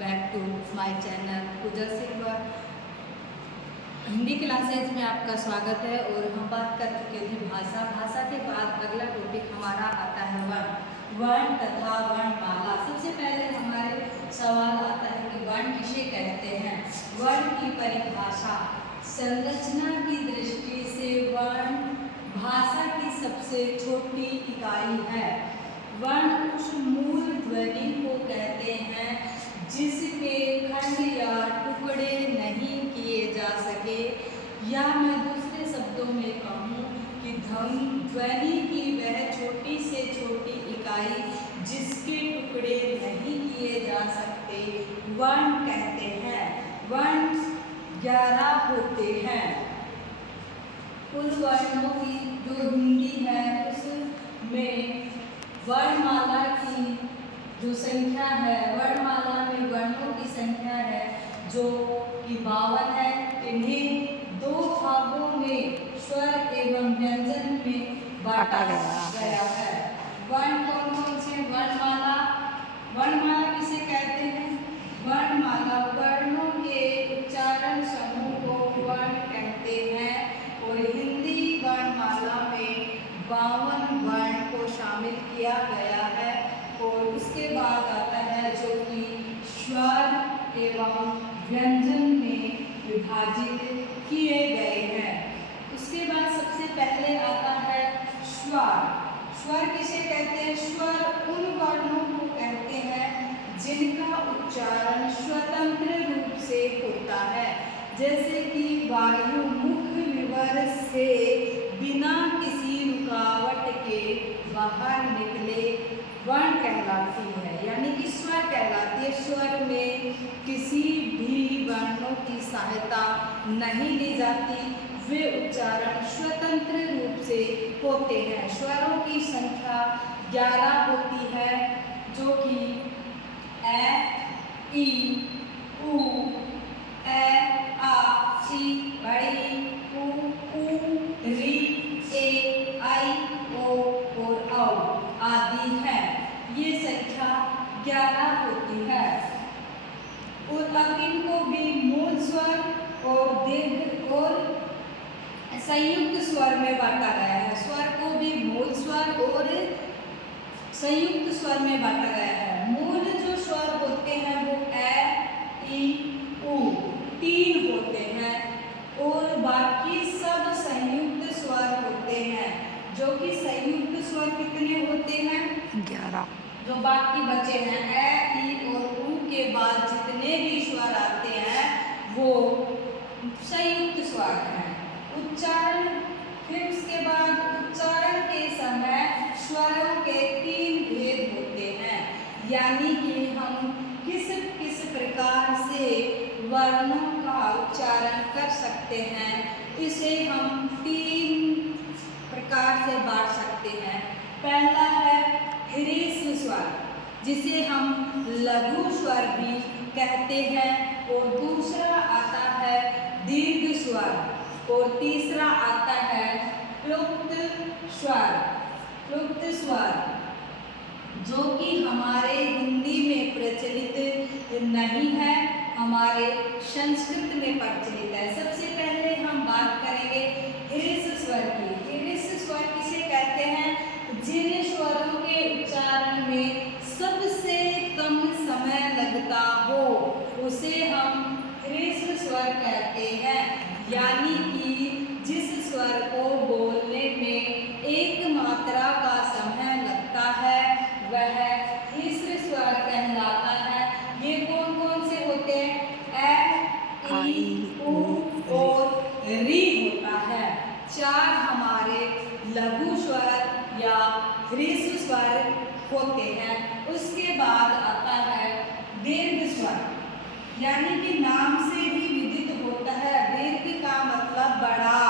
Back to my channel Puja Singh Hindi classes में आपका स्वागत है। और हम बात कर चुके थे भाषा के बाद अगला टॉपिक हमारा आता है वर्ण तथा वर्णमाला। सबसे पहले हमारे सवाल आता है कि वर्ण किसे कहते हैं। वर्ण की परिभाषा। संरचना की दृष्टि से वर्ण भाषा की सबसे छोटी इकाई है। वर्ण उस मूल ध्वनि को कहते हैं जिसके खंड या टुकड़े नहीं किए जा सके, या मैं दूसरे शब्दों में कहूँ कि ध्वनि की वह छोटी से छोटी इकाई जिसके टुकड़े नहीं किए जा सकते वर्ण कहते हैं। वर्ण 11 होते हैं। कुल वर्णों की जो हिंदी है उसमें वर्णमाला की जो संख्या है, वर्णमाला में वर्णों की संख्या है जो कि 52 है। इन्हें 2 भागों में स्वर एवं व्यंजन में बांटा गया है। वर्ण कौन कौन से? वर्णमाला। वर्णमाला किसे कहते हैं? वर्णमाला वर्णों के उच्चारण समूह को वर्ण कहते हैं। और हिंदी वर्णमाला में 52 वर्ण को शामिल किया गया है। और उसके बाद आता है जो कि स्वर एवं व्यंजन में विभाजित किए गए हैं। उसके बाद सबसे पहले आता है स्वर। स्वर किसे कहते हैं? स्वर उन वर्णों को कहते हैं जिनका उच्चारण स्वतंत्र रूप से होता है, जैसे कि वायु मुख विवर से बिना किसी रुकावट के बाहर निकले वर्ण कहलाती है, यानी कि स्वर कहलाती है। स्वर में किसी भी वर्णों की सहायता नहीं ली जाती, वे उच्चारण स्वतंत्र रूप से होते हैं। स्वरों की संख्या 11 होती है, जो कि ए, ई, उ, ए, आ, ई, बड़ी, उ, री, ए, आई, ओ और औ आदि है। ये संख्या 11 होती है। और अब इनको भी मूल स्वर और दीर्घ और संयुक्त स्वर में बांटा गया है। स्वर को भी मूल स्वर और संयुक्त स्वर में बांटा गया है। मूल जो स्वर होते हैं वो ए, ई, उ 3 होते हैं। और बाकी सब संयुक्त स्वर होते हैं, जो कि संयुक्त स्वर कितने होते हैं? 11। जो बाकी बचे हैं ए, ई और उ के बाद जितने भी स्वर आते हैं वो संयुक्त स्वर हैं। उच्चारण। फिर उसके बाद उच्चारण के समय स्वरों के 3 भेद होते हैं, यानी कि हम किस किस प्रकार से वर्णों का उच्चारण कर सकते हैं, इसे हम 3 प्रकार से बांट सकते हैं। पहला है ह्रस्व स्वर, जिसे हम लघु स्वर भी कहते हैं। और दूसरा आता है दीर्घ स्वर। और तीसरा आता है प्लुप्त स्वर। प्लुप्त स्वर जो कि हमारे हिंदी में प्रचलित नहीं है, हमारे संस्कृत में प्रचलित है। सबसे पहले हम बात करेंगे ह्रस्व स्वर की। ह्रस्व स्वर किसे कहते हैं? जिन स्वरों के उच्चारण में सबसे कम समय लगता हो उसे हम ह्रस्व स्वर कहते हैं, यानी कि जिस स्वर को बोलने में 1 मात्रा का समय लगता है वह ह्रस्व स्वर कहलाता है। ये कौन कौन से होते हैं? ए, ई, उ और री होता है। 4 हमारे लघु स्वर या ह्रस्व स्वर होते हैं। उसके बाद आता है दीर्घ स्वर, यानी कि नाम से ही विदित होता है। दीर्घ का मतलब बड़ा,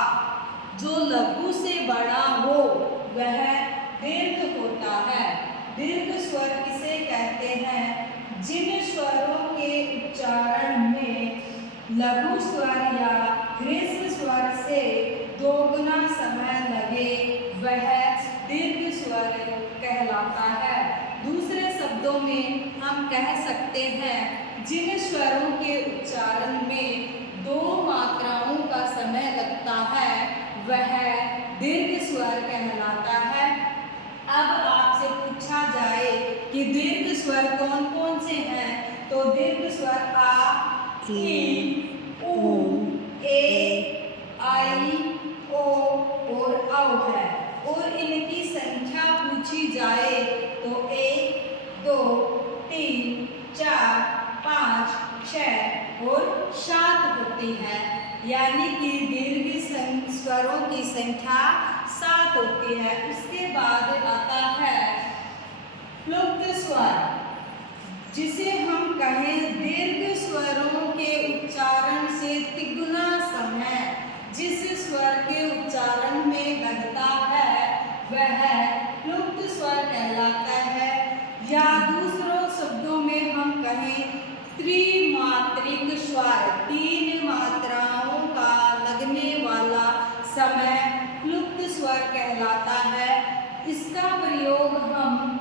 जो लघु से बड़ा हो वह दीर्घ होता है। दीर्घ स्वर किसे कहते हैं? जिन स्वरों के उच्चारण में लघु स्वर या ह्रस्व स्वर से 2 गुना समय लगे वह दीर्घ स्वर कहलाता है। दूसरे शब्दों में हम कह सकते हैं जिन स्वरों के उच्चारण में दो मात्राओं का समय लगता है वह दीर्घ स्वर कहलाता है। अब आपसे पूछा जाए कि दीर्घ स्वर कौन कौन से हैं, तो दीर्घ स्वर आ, ई, उ, ए, आई, ओ और औ है। और इनकी संख्या पूछी जाए तो 1, 2, 3, 4, 5, 6 और 7 होती है। यानी कि दीर्घ स्वरों की संख्या 7 होती है। उसके बाद आता है प्लुप्त स्वर, जिसे हम कहें दीर्घ स्वरों के उच्चारण से तिगुना समय जिस स्वर के उच्चारण में लगता है वह प्लुप्त स्वर कहलाता है। या दूसरों शब्दों में हम कहें त्रिमात्रिक स्वर, 3 मात्राओं का लगने वाला समय प्लुप्त स्वर कहलाता है। इसका प्रयोग हम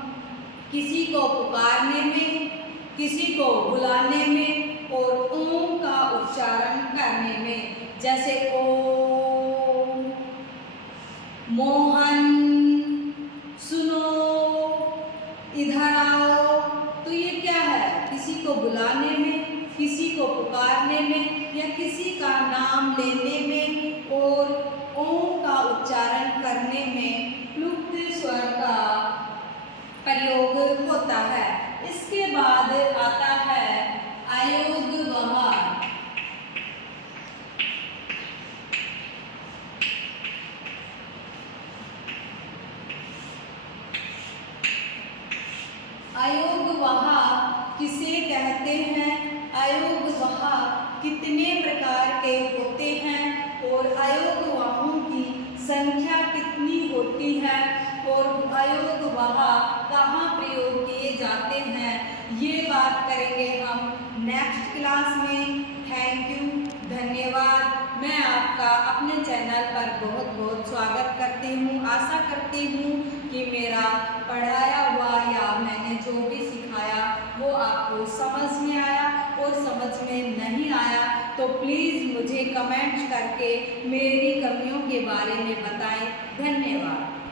किसी को पुकारने में, किसी को बुलाने में और ओम का उच्चारण करने में, जैसे ओम, मोहन, सुनो, इधर आओ। तो ये क्या है? किसी को बुलाने में, किसी को पुकारने में या किसी का नाम लेने में और ओम का उच्चारण करने में प्लुप्त स्वर का प्रयोग होता है। इसके बाद आता है अयोग्यवह। अयोग्यवह किसे कहते हैं? अयोग्यवह कितने प्रकार के होते हैं और अयोग्यवहों की संख्या कितनी होती है और अयोग्यवह कहाँ प्रयोग किए जाते हैं, ये बात करेंगे हम नेक्स्ट क्लास में। थैंक यू, धन्यवाद। मैं आपका अपने चैनल पर बहुत बहुत स्वागत करती हूँ। आशा करती हूँ कि मेरा पढ़ाया हुआ या मैंने जो भी सिखाया वो आपको समझ में आया, और समझ में नहीं आया तो प्लीज़ मुझे कमेंट्स करके मेरी कमियों के बारे में बताएं। धन्यवाद।